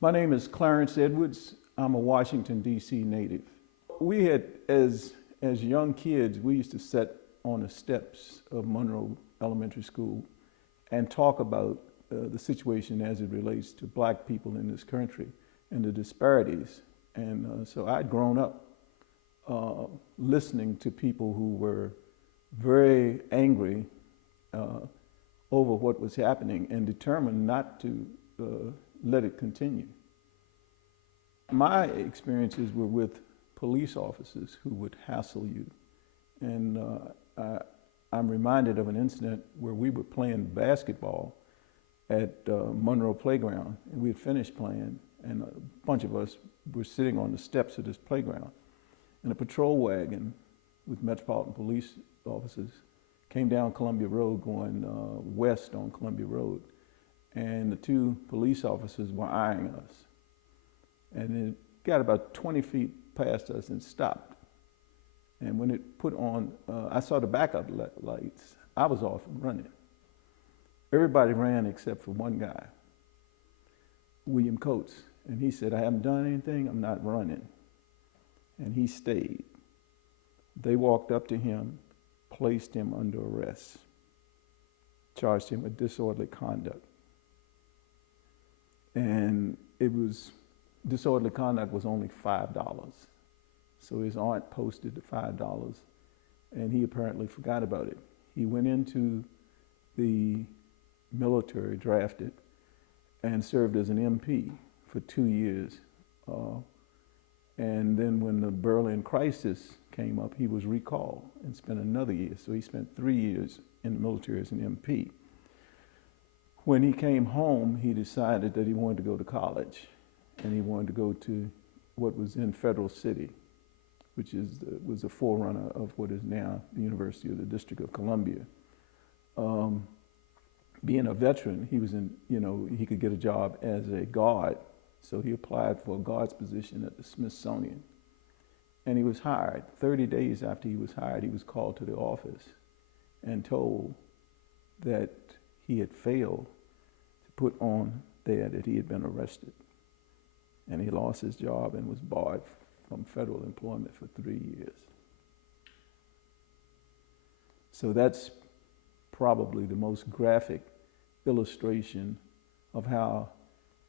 My name is Clarence Edwards. I'm a Washington, D.C. native. We had, as young kids, we used to sit on the steps of Monroe Elementary School and talk about the situation as it relates to black people in this country and the disparities. And so I'd grown up listening to people who were very angry over what was happening and determined not to let it continue. My experiences were with police officers who would hassle you. And I'm reminded of an incident where we were playing basketball at Monroe Playground, and we had finished playing, and a bunch of us were sitting on the steps of this playground. And a patrol wagon with Metropolitan Police officers came down Columbia Road going west on Columbia Road. And the two police officers were eyeing us. And it got about 20 feet past us and stopped. And when it put on, I saw the backup lights. I was off and running. Everybody ran except for one guy, William Coates. And he said, "I haven't done anything, I'm not running." And he stayed. They walked up to him, placed him under arrest, charged him with disorderly conduct. And disorderly conduct was only $5. So his aunt posted the $5, and he apparently forgot about it. He went into the military, drafted, and served as an MP for 2 years. And then when the Berlin crisis came up, he was recalled and spent another year. So he spent 3 years in the military as an MP. When he came home, he decided that he wanted to go to college, and he wanted to go to what was in Federal City, which was a forerunner of what is now the University of the District of Columbia. Being a veteran, he could get a job as a guard, so he applied for a guard's position at the Smithsonian. And he was hired. 30 days after he was hired, he was called to the office and told that he had failed to put on there that he had been arrested. And he lost his job and was barred from federal employment for 3 years. So that's probably the most graphic illustration of how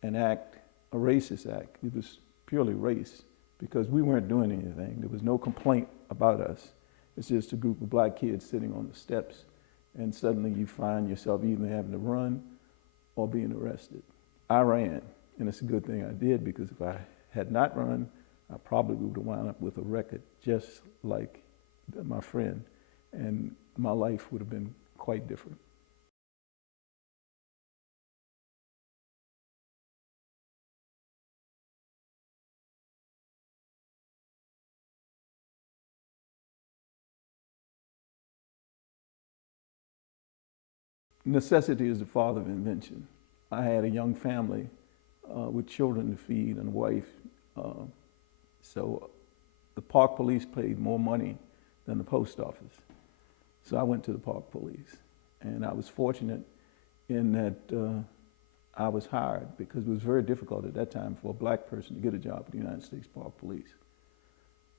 a racist act, it was purely race, because we weren't doing anything. There was no complaint about us. It's just a group of black kids sitting on the steps, and suddenly you find yourself either having to run or being arrested. I ran, and it's a good thing I did, because if I had not run, I probably would have wound up with a record just like my friend, and my life would have been quite different. Necessity is the father of invention. I had a young family with children to feed and a wife. So the park police paid more money than the post office. So I went to the park police. And I was fortunate in that I was hired, because it was very difficult at that time for a black person to get a job at the United States Park Police.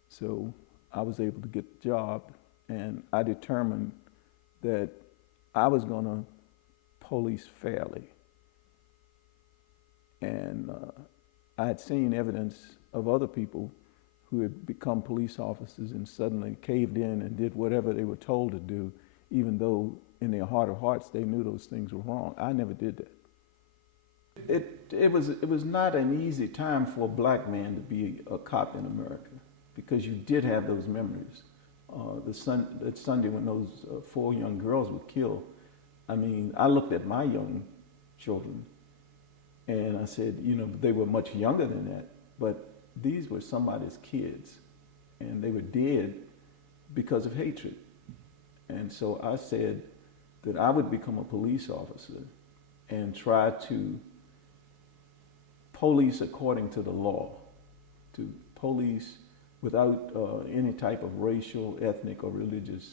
So I was able to get the job, and I determined that I was going to police fairly. And I had seen evidence of other people who had become police officers and suddenly caved in and did whatever they were told to do, even though in their heart of hearts they knew those things were wrong. I never did that. It was not an easy time for a black man to be a cop in America, because you did have those memories. That Sunday when those 4 young girls were killed, I looked at my young children and I said, they were much younger than that, but these were somebody's kids, and they were dead because of hatred. And so I said that I would become a police officer and try to police according to the law, to police without any type of racial, ethnic, or religious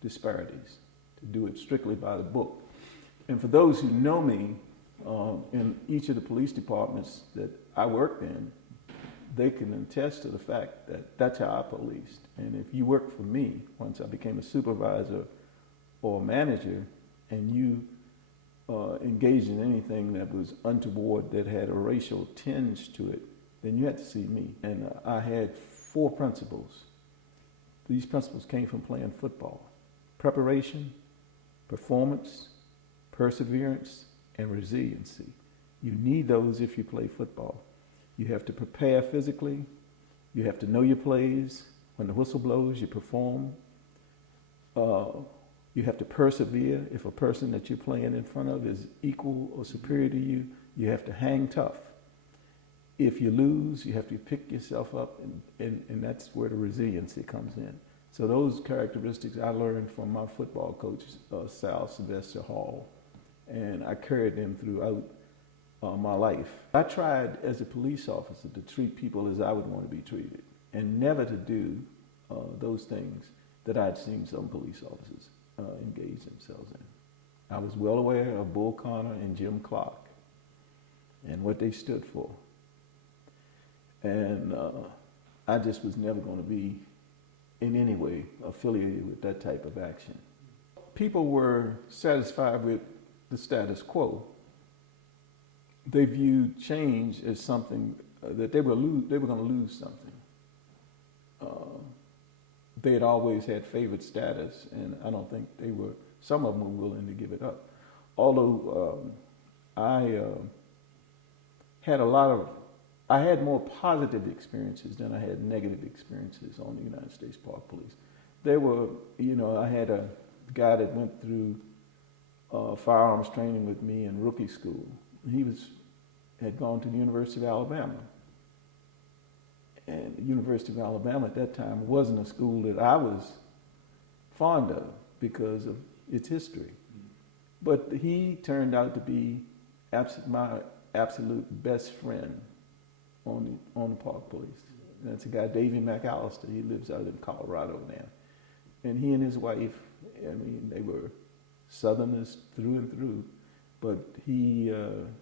disparities, to do it strictly by the book. And for those who know me, In each of the police departments that I worked in, they can attest to the fact that that's how I policed. And if you worked for me, once I became a supervisor or a manager, and you engaged in anything that was untoward, that had a racial tinge to it, then you had to see me. And I had 4 principles. These principles came from playing football: preparation, performance, perseverance, and resiliency. You need those if you play football. You have to prepare physically. You have to know your plays. When the whistle blows, you perform. You have to persevere. If a person that you're playing in front of is equal or superior to you, you have to hang tough. If you lose, you have to pick yourself up, and that's where the resiliency comes in. So those characteristics I learned from my football coach, Sal Sylvester Hall, and I carried them throughout my life. I tried as a police officer to treat people as I would want to be treated, and never to do those things that I'd seen some police officers engage themselves in. I was well aware of Bull Connor and Jim Clark and what they stood for. And I just was never going to be in any way affiliated with that type of action. People were satisfied with the status quo. They viewed change as something that they were going to lose something. They had always had favored status, and I don't think some of them were willing to give it up. Although I had more positive experiences than I had negative experiences on the United States Park Police. I had a guy that went through firearms training with me in rookie school. He had gone to the University of Alabama. And the University of Alabama at that time wasn't a school that I was fond of because of its history. But he turned out to be my absolute best friend on the Park Police. And that's a guy, Davey McAllister. He lives out in Colorado now. And he and his wife, they were Southerners through and through, but he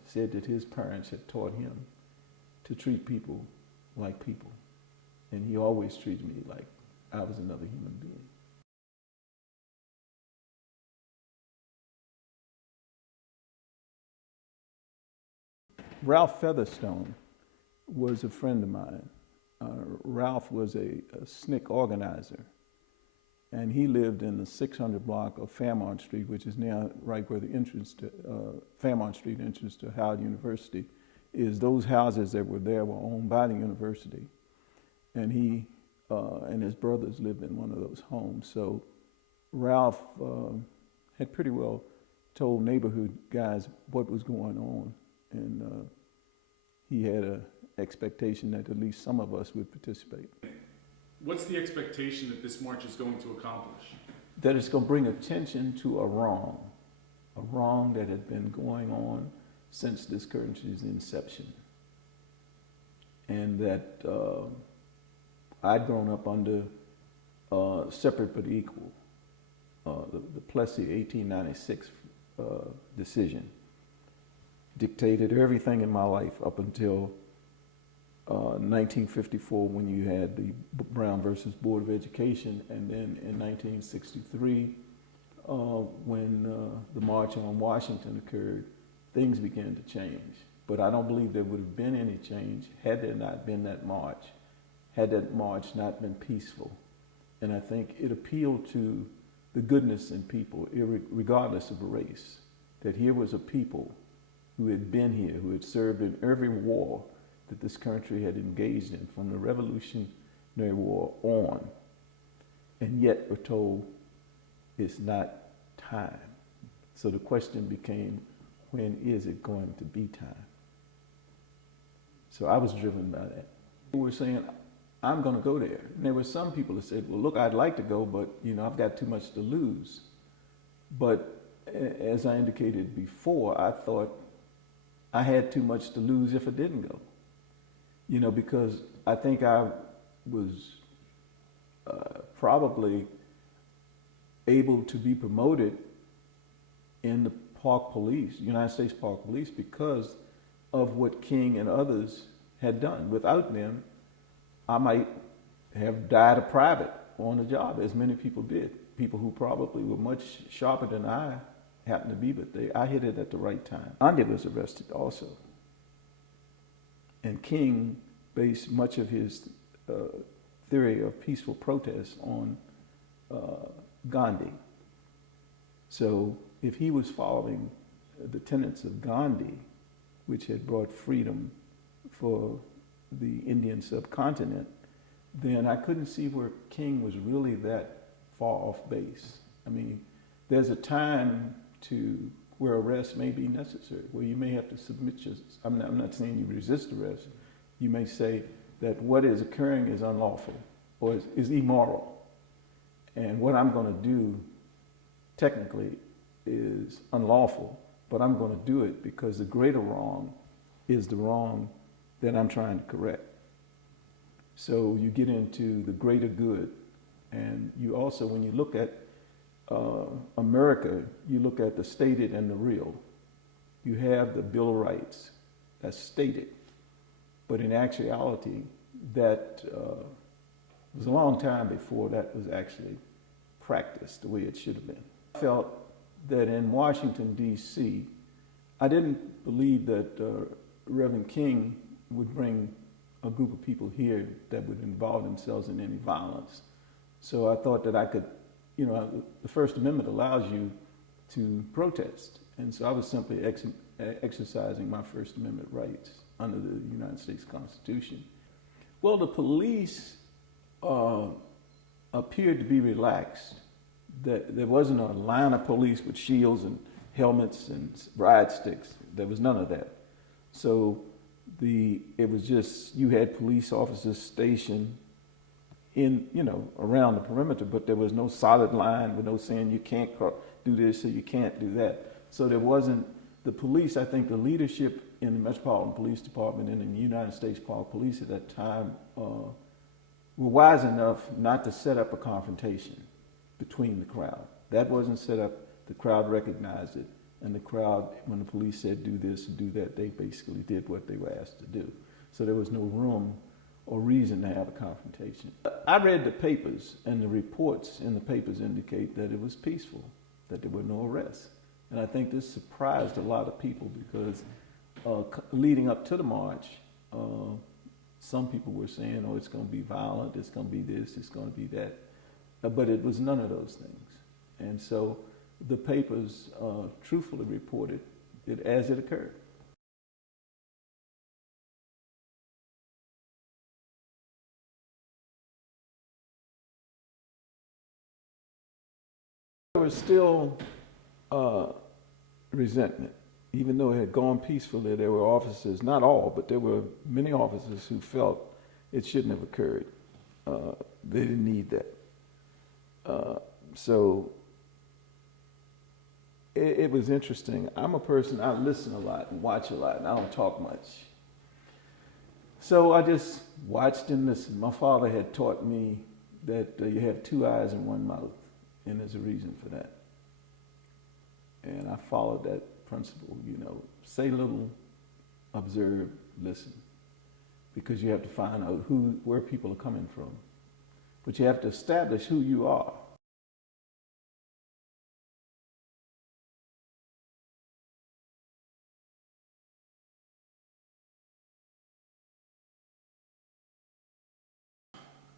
said that his parents had taught him to treat people like people. And he always treated me like I was another human being. Ralph Featherstone was a friend of mine. Ralph was a SNCC organizer, and he lived in the 600 block of Fairmont Street, which is now right where the entrance to Fairmont Street entrance to Howard University is. Those houses that were there were owned by the university, and he and his brothers lived in one of those homes. So Ralph had pretty well told neighborhood guys what was going on, and he had an expectation that at least some of us would participate. What's the expectation that this march is going to accomplish? That it's going to bring attention to a wrong that had been going on since this country's inception. And that I'd grown up under separate but equal, the Plessy 1896 decision dictated everything in my life up until 1954, when you had the Brown versus Board of Education, and then in 1963, when the March on Washington occurred, things began to change. But I don't believe there would have been any change had there not been that march, had that march not been peaceful. And I think it appealed to the goodness in people, regardless of race, that here was a people who had been here, who had served in every war that this country had engaged in, from the Revolutionary War on, and yet were told it's not time. So the question became, when is it going to be time? So I was driven by that. People were saying, I'm going to go there. And there were some people that said, well, look, I'd like to go, but I've got too much to lose. But as I indicated before, I thought I had too much to lose if I didn't go. Because I think I was probably able to be promoted in the Park Police, United States Park Police, because of what King and others had done. Without them, I might have died a private on the job, as many people did. People who probably were much sharper than I happened to be, but I hit it at the right time. Gandhi was arrested also. And King based much of his theory of peaceful protest on Gandhi. So if he was following the tenets of Gandhi, which had brought freedom for the Indian subcontinent, then I couldn't see where King was really that far off base. I mean, there's a time to where arrest may be necessary, where you may have to submit I'm not saying you resist arrest. You may say that what is occurring is unlawful or is immoral. And what I'm going to do technically is unlawful, but I'm going to do it because the greater wrong is the wrong that I'm trying to correct. So you get into the greater good. And you also, when you look at America, you look at the stated and the real. You have the Bill of Rights that's stated, but in actuality, that was a long time before that was actually practiced the way it should have been. I felt that in Washington, D.C., I didn't believe that Reverend King would bring a group of people here that would involve themselves in any violence. So I thought that I could, the First Amendment allows you to protest. And so I was simply exercising my First Amendment rights under the United States Constitution. Well, the police appeared to be relaxed. There wasn't a line of police with shields and helmets and riot sticks. There was none of that. So it was just, you had police officers stationed in, around the perimeter, but there was no solid line with no saying you can't do this or you can't do that. So there wasn't, the police, I think the leadership in the Metropolitan Police Department and in the United States Park Police at that time were wise enough not to set up a confrontation between the crowd. That wasn't set up, the crowd recognized it, and the crowd, when the police said do this and do that, they basically did what they were asked to do. So there was no room or reason to have a confrontation. I read the papers, and the reports in the papers indicate that it was peaceful, that there were no arrests. And I think this surprised a lot of people because leading up to the march, some people were saying, oh, it's going to be violent, it's going to be this, it's going to be that. But it was none of those things. And so the papers truthfully reported it as it occurred. There was still resentment. Even though it had gone peacefully, there were officers, not all, but there were many officers who felt it shouldn't have occurred. They didn't need that. So it was interesting. I'm a person, I listen a lot and watch a lot, and I don't talk much. So I just watched and listened. My father had taught me that you have two eyes and one mouth, and there's a reason for that. And I followed that principle, say little, observe, listen, because you have to find out where people are coming from. But you have to establish who you are.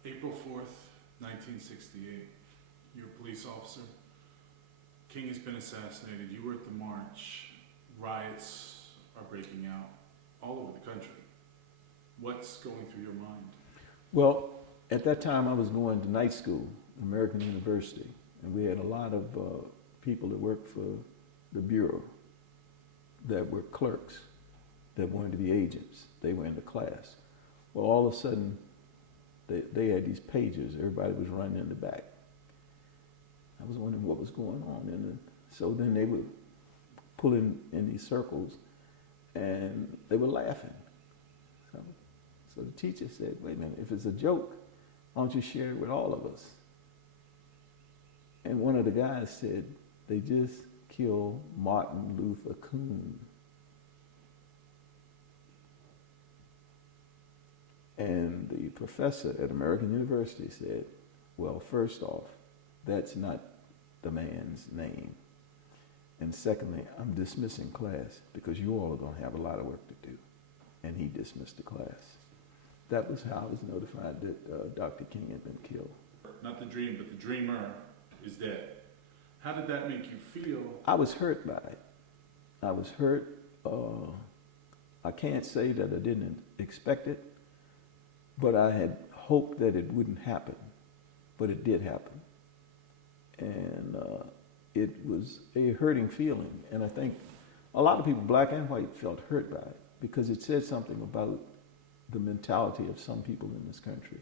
April 4th, 1968, you're a police officer. King has been assassinated. You were at the march. Riots are breaking out all over the country. What's going through your mind? Well, at that time I was going to night school, American University, and we had a lot of people that worked for the Bureau that were clerks that wanted to be agents. They were in the class. Well, all of a sudden, they had these pagers. Everybody was running in the back. I was wondering what was going on. And so then they would pull in these circles, and they were laughing. So the teacher said, wait a minute, if it's a joke, why don't you share it with all of us? And one of the guys said, they just kill Martin Luther King. And the professor at American University said, well, first off, that's not the man's name. And secondly, I'm dismissing class because you all are going to have a lot of work to do. And he dismissed the class. That was how I was notified that Dr. King had been killed. Not the dream, but the dreamer is dead. How did that make you feel? I was hurt by it. I was hurt. I can't say that I didn't expect it, but I had hoped that it wouldn't happen. But it did happen. And it was a hurting feeling. And I think a lot of people, black and white, felt hurt by it because it said something about the mentality of some people in this country.